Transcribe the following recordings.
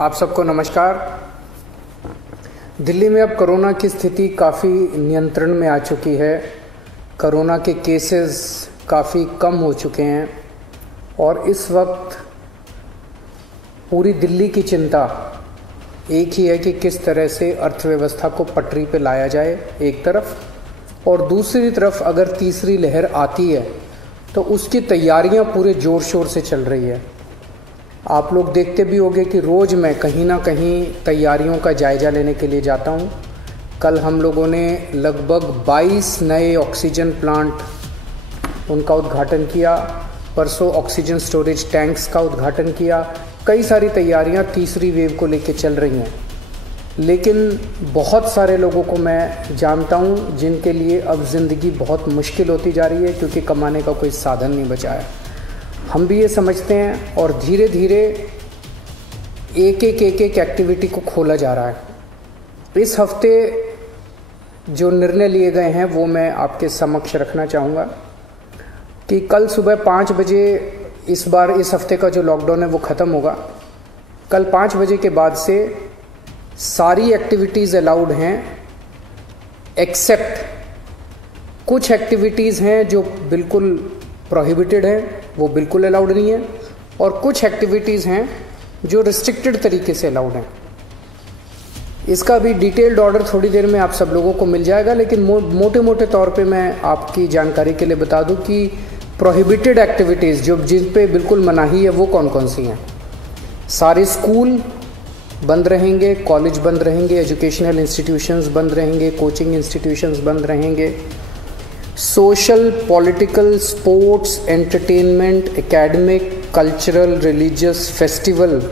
आप सबको नमस्कार। दिल्ली में अब कोरोना की स्थिति काफ़ी नियंत्रण में आ चुकी है। कोरोना के केसेस काफ़ी कम हो चुके हैं और इस वक्त पूरी दिल्ली की चिंता एक ही है कि किस तरह से अर्थव्यवस्था को पटरी पे लाया जाए एक तरफ, और दूसरी तरफ अगर तीसरी लहर आती है तो उसकी तैयारियां पूरे ज़ोर शोर से चल रही है। आप लोग देखते भी होंगे कि रोज़ मैं कहीं ना कहीं तैयारियों का जायज़ा लेने के लिए जाता हूं। कल हम लोगों ने लगभग 22 नए ऑक्सीजन प्लांट उनका उद्घाटन किया, परसों ऑक्सीजन स्टोरेज टैंक्स का उद्घाटन किया। कई सारी तैयारियां तीसरी वेव को लेकर चल रही हैं, लेकिन बहुत सारे लोगों को मैं जानता हूं जिनके लिए अब ज़िंदगी बहुत मुश्किल होती जा रही है क्योंकि कमाने का कोई साधन नहीं बचा है। हम भी ये समझते हैं और धीरे धीरे एक एक एक्टिविटी को खोला जा रहा है। इस हफ्ते जो निर्णय लिए गए हैं वो मैं आपके समक्ष रखना चाहूँगा कि कल सुबह 5 बजे इस बार इस हफ्ते का जो लॉकडाउन है वो ख़त्म होगा। कल 5 बजे के बाद से सारी एक्टिविटीज़ अलाउड हैं, एक्सेप्ट कुछ एक्टिविटीज़ हैं जो बिल्कुल प्रोहिबिटेड हैं, वो बिल्कुल अलाउड नहीं है, और कुछ एक्टिविटीज़ हैं जो रिस्ट्रिक्टेड तरीके से अलाउड हैं। इसका भी डिटेल्ड ऑर्डर थोड़ी देर में आप सब लोगों को मिल जाएगा, लेकिन मोटे मोटे तौर पे मैं आपकी जानकारी के लिए बता दूं कि प्रोहिबिटेड एक्टिविटीज़ जो जिन पे बिल्कुल मनाही है वो कौन कौन सी हैं। सारे स्कूल बंद रहेंगे, कॉलेज बंद रहेंगे, एजुकेशनल इंस्टीट्यूशंस बंद रहेंगे, कोचिंग इंस्टीट्यूशंस बंद रहेंगे, social, political, sports, entertainment, academic, cultural, religious, festival,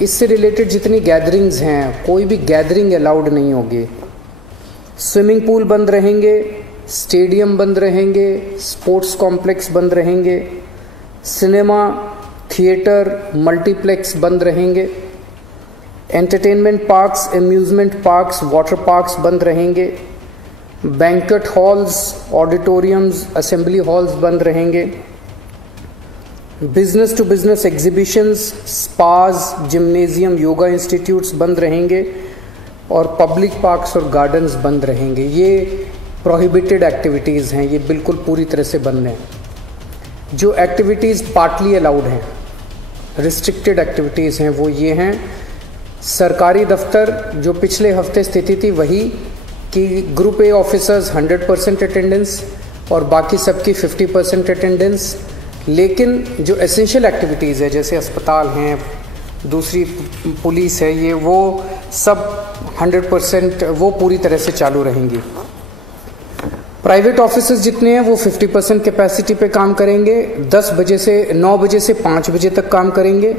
इससे रिलेटेड जितनी गैदरिंग्स हैं कोई भी गैदरिंग अलाउड नहीं होगी। स्विमिंग पूल बंद रहेंगे, स्टेडियम बंद रहेंगे, स्पोर्ट्स कॉम्प्लेक्स बंद रहेंगे, सिनेमा, थिएटर, मल्टीप्लेक्स बंद रहेंगे, entertainment parks, amusement parks, water parks बंद रहेंगे, banquet halls, auditoriums, assembly halls बंद रहेंगे, business to business exhibitions, spas, gymnasium, yoga institutes बंद रहेंगे, और पब्लिक पार्क्स और गार्डन्स बंद रहेंगे। ये प्रोहिबिटेड एक्टिविटीज़ हैं, ये बिल्कुल पूरी तरह से बंद हैं। जो एक्टिविटीज़ पार्टली अलाउड हैं, रिस्ट्रिक्टेड एक्टिविटीज़ हैं, वो ये हैं। सरकारी दफ्तर, जो पिछले हफ्ते स्थिति थी वही कि ग्रुप ए ऑफिसर्स 100% अटेंडेंस और बाकी सबकी 50% अटेंडेंस, लेकिन जो एसेंशियल एक्टिविटीज़ है जैसे अस्पताल हैं, दूसरी पुलिस है, ये वो सब 100% वो पूरी तरह से चालू रहेंगी। प्राइवेट ऑफिसेज जितने हैं वो 50% कैपेसिटी पे काम करेंगे, 9 बजे से 5 बजे तक काम करेंगे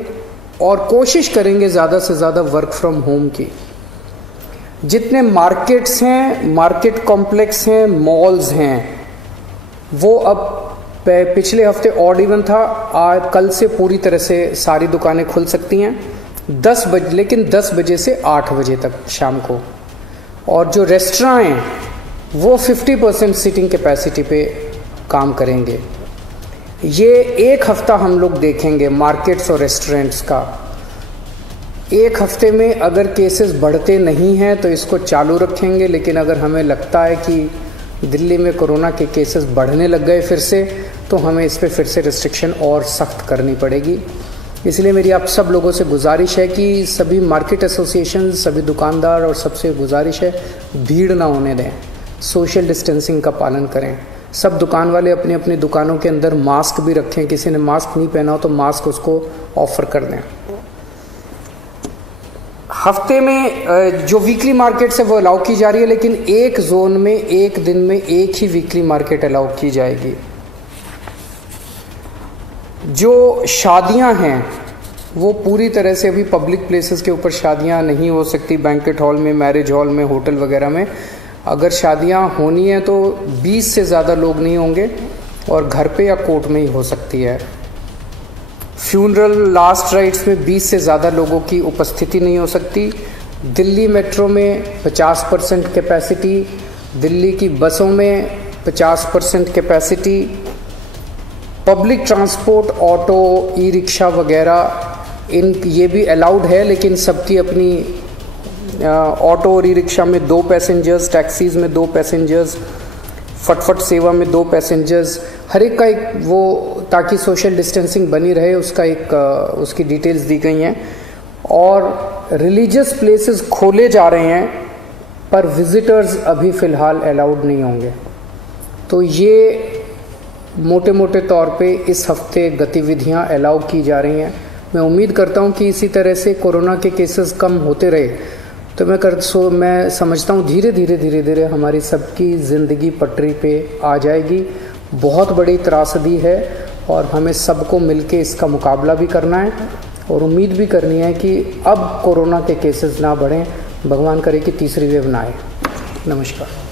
और कोशिश करेंगे ज़्यादा से ज़्यादा वर्क फ्रॉम होम की। जितने मार्केट्स हैं, मार्केट कॉम्प्लेक्स हैं, मॉल्स हैं, वो अब पिछले हफ्ते ऑड इवन था, आज कल से पूरी तरह से सारी दुकानें खुल सकती हैं 10 बजे, लेकिन 10 बजे से 8 बजे तक शाम को। और जो रेस्टोरेंट हैं वो 50% सीटिंग कैपेसिटी पे काम करेंगे। ये एक हफ्ता हम लोग देखेंगे मार्केट्स और रेस्टोरेंट्स का। एक हफ्ते में अगर केसेस बढ़ते नहीं हैं तो इसको चालू रखेंगे, लेकिन अगर हमें लगता है कि दिल्ली में कोरोना के केसेस बढ़ने लग गए फिर से, तो हमें इस पर फिर से रिस्ट्रिक्शन और सख्त करनी पड़ेगी। इसलिए मेरी आप सब लोगों से गुजारिश है कि सभी मार्केट एसोसिएशन, सभी दुकानदार और सबसे गुजारिश है भीड़ ना होने दें, सोशल डिस्टेंसिंग का पालन करें। सब दुकान वाले अपनी अपनी दुकानों के अंदर मास्क भी रखें, किसी ने मास्क नहीं पहना हो तो मास्क उसको ऑफर कर दें। हफ्ते में जो वीकली मार्केट्स है वो अलाउ की जा रही है, लेकिन एक जोन में एक दिन में एक ही वीकली मार्केट अलाउ की जाएगी। जो शादियां हैं वो पूरी तरह से अभी पब्लिक प्लेसेस के ऊपर शादियां नहीं हो सकती, बैंक्वेट हॉल में, मैरिज हॉल में, होटल वगैरह में। अगर शादियां होनी है तो 20 से ज़्यादा लोग नहीं होंगे और घर पे या कोर्ट में ही हो सकती है। फ्यूनरल, लास्ट राइट्स में 20 से ज़्यादा लोगों की उपस्थिति नहीं हो सकती। दिल्ली मेट्रो में 50% कैपेसिटी, दिल्ली की बसों में 50% capacity, public transport, auto, e rickshaw वगैरह ये भी अलाउड है, लेकिन सबकी अपनी ऑटो और ई रिक्शा में 2 पैसेंजर्स, टैक्सीज़ में 2 पैसेंजर्स, फटफट सेवा में 2 पैसेंजर्स, हर एक का एक वो, ताकि सोशल डिस्टेंसिंग बनी रहे, उसका एक उसकी डिटेल्स दी गई हैं। और रिलीजियस प्लेसेस खोले जा रहे हैं, पर विजिटर्स अभी फ़िलहाल अलाउड नहीं होंगे। तो ये मोटे मोटे तौर पे इस हफ्ते गतिविधियां अलाउ की जा रही हैं। मैं उम्मीद करता हूं कि इसी तरह से कोरोना के केसेस कम होते रहे तो मैं समझता हूं धीरे धीरे हमारी सबकी ज़िंदगी पटरी पे आ जाएगी। बहुत बड़ी त्रासदी है और हमें सबको मिलके इसका मुकाबला भी करना है और उम्मीद भी करनी है कि अब कोरोना के केसेस ना बढ़ें, भगवान करे कि तीसरी वेव ना आए। नमस्कार।